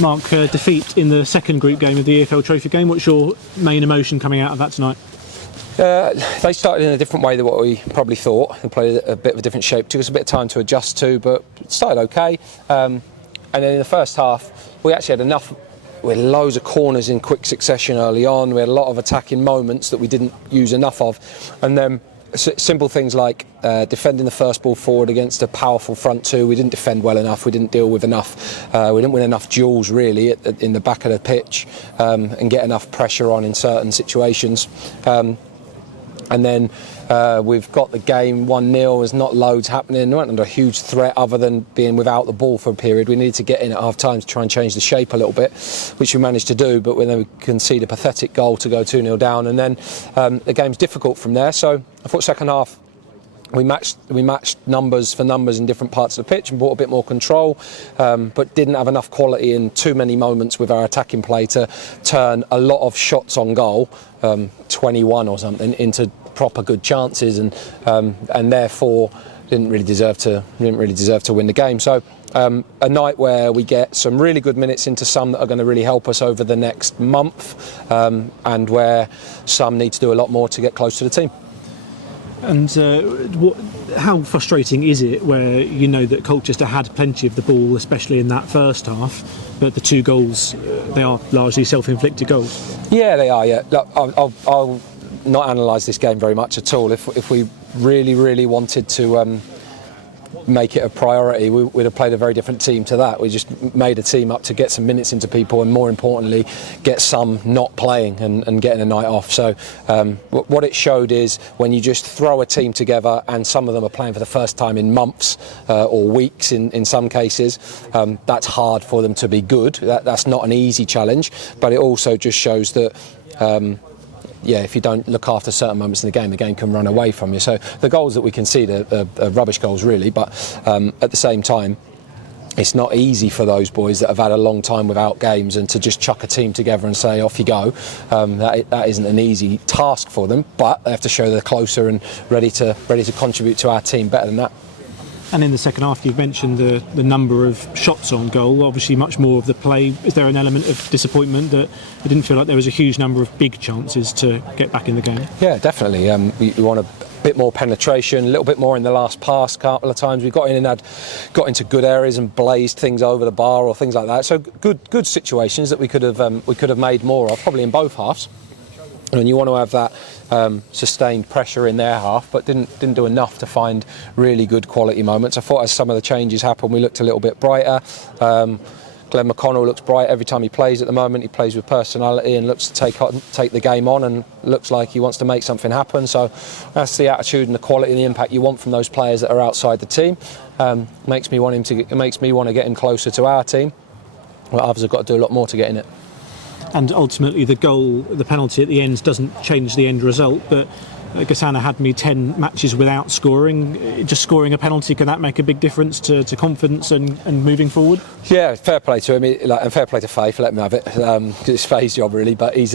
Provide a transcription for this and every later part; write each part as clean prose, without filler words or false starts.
Mark, defeat in the second group game of the EFL Trophy game. What's your main emotion coming out of that tonight? They started in a different way than what we probably thought. They played a bit of a different shape. Took us a bit of time to adjust to, but it started okay. And then in the first half, we actually had enough. We had loads of corners in quick succession early on. We had a lot of attacking moments that we didn't use enough of. And then simple things like defending the first ball forward against a powerful front two. We didn't defend well enough. We didn't deal with enough. We didn't win enough duels really in the back of the pitch and get enough pressure on in certain situations. And then we've got the game 1-0. There's not loads happening. We weren't under a huge threat other than being without the ball for a period. We needed to get in at half time to try and change the shape a little bit, which we managed to do. But then we concede a pathetic goal to go 2-0 down. And then the game's difficult from there. So I thought second half we matched numbers for numbers in different parts of the pitch and brought a bit more control, but didn't have enough quality in too many moments with our attacking play to turn a lot of shots on goal, 21 or something, into proper good chances, and therefore didn't really deserve to win the game. So a night where we get some really good minutes into some that are going to really help us over the next month, and where some need to do a lot more to get close to the team. And how frustrating is it where you know that Colchester had plenty of the ball, especially in that first half, but the two goals, they are largely self-inflicted goals? Yeah, they are, yeah. Look, I'll not analyse this game very much at all. If we really wanted to make it a priority, we'd have played a very different team to that. We just made a team up to get some minutes into people and, more importantly, get some not playing and getting a night off. So what it showed is when you just throw a team together and some of them are playing for the first time in months or weeks in some cases, that's hard for them to be good. That's not an easy challenge, but it also just shows that if you don't look after certain moments in the game can run away from you. So the goals that we concede are rubbish goals really, but at the same time it's not easy for those boys that have had a long time without games and to just chuck a team together and say off you go. That isn't an easy task for them, but they have to show they're closer and ready to contribute to our team better than that. And in the second half, you've mentioned the number of shots on goal, obviously much more of the play. Is there an element of disappointment that it didn't feel like there was a huge number of big chances to get back in the game? Yeah, definitely. We want a bit more penetration, a little bit more in the last pass. A couple of times we got in and got into good areas and blazed things over the bar or things like that. So good situations that we could have made more of, probably in both halves. And you want to have that sustained pressure in their half, but didn't do enough to find really good quality moments. I thought as some of the changes happened, we looked a little bit brighter. Glenn McConnell looks bright every time he plays at the moment. He plays with personality and looks to take the game on and looks like he wants to make something happen. So that's the attitude and the quality and the impact you want from those players that are outside the team. Makes me want to get him closer to our team. Well, others have got to do a lot more to get in it. And ultimately the goal, the penalty at the end doesn't change the end result, but Gassana had me 10 matches without scoring. Just scoring a penalty, can that make a big difference to confidence and moving forward? Yeah, fair play to him, and fair play to Faith, let him have it. It's Faith's job really, but he's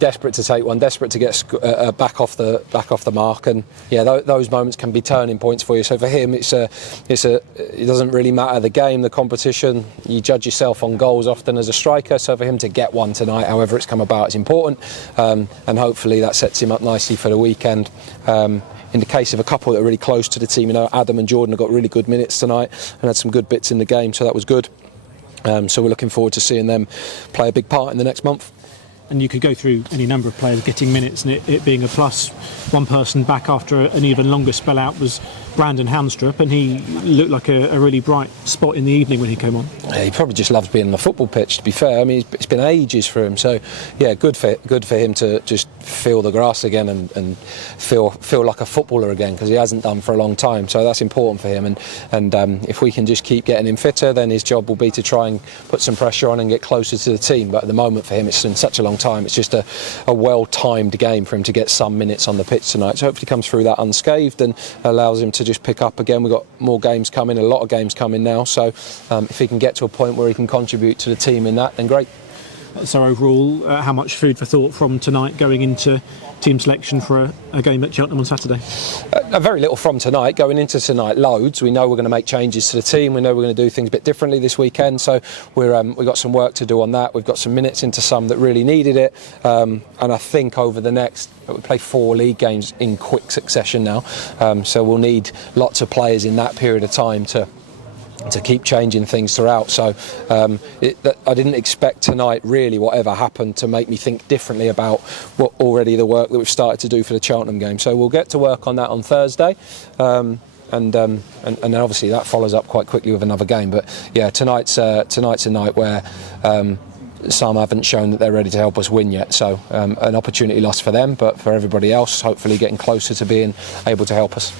desperate to take one, desperate to get back off the mark, and yeah, those moments can be turning points for you. So for him, it doesn't really matter the game, the competition. You judge yourself on goals often as a striker. So for him to get one tonight, however it's come about, is important, and hopefully that sets him up nicely for the weekend. In the case of a couple that are really close to the team, Adam and Jordan have got really good minutes tonight and had some good bits in the game, so that was good. So we're looking forward to seeing them play a big part in the next month. And you could go through any number of players getting minutes and it being a plus. One person back after an even longer spell out was Brandon Hamstrup, and he looked like a really bright spot in the evening when he came on. Yeah, he probably just loves being on the football pitch, to be fair. I mean, it's been ages for him, so yeah, good for him to just feel the grass again and feel like a footballer again, because he hasn't done for a long time. So that's important for him, and if we can just keep getting him fitter, then his job will be to try and put some pressure on and get closer to the team. But at the moment for him, it's in such a long time. It's just a well-timed game for him to get some minutes on the pitch tonight. So hopefully he comes through that unscathed and allows him to just pick up again. We've got more games coming, a lot of games coming now. So if he can get to a point where he can contribute to the team in that, then great. So overall, how much food for thought from tonight going into team selection for a game at Cheltenham on Saturday? Very little from tonight. Going into tonight, loads. We know we're going to make changes to the team. We know we're going to do things a bit differently this weekend. So we've got some work to do on that. We've got some minutes into some that really needed it. And I think over the next, we play 4 league games in quick succession now. So we'll need lots of players in that period of time to keep changing things throughout. So I didn't expect tonight, really, whatever happened, to make me think differently about what already the work that we've started to do for the Cheltenham game. So we'll get to work on that on Thursday. And then obviously that follows up quite quickly with another game. But yeah, tonight's a night where some haven't shown that they're ready to help us win yet. So an opportunity lost for them, but for everybody else, hopefully getting closer to being able to help us.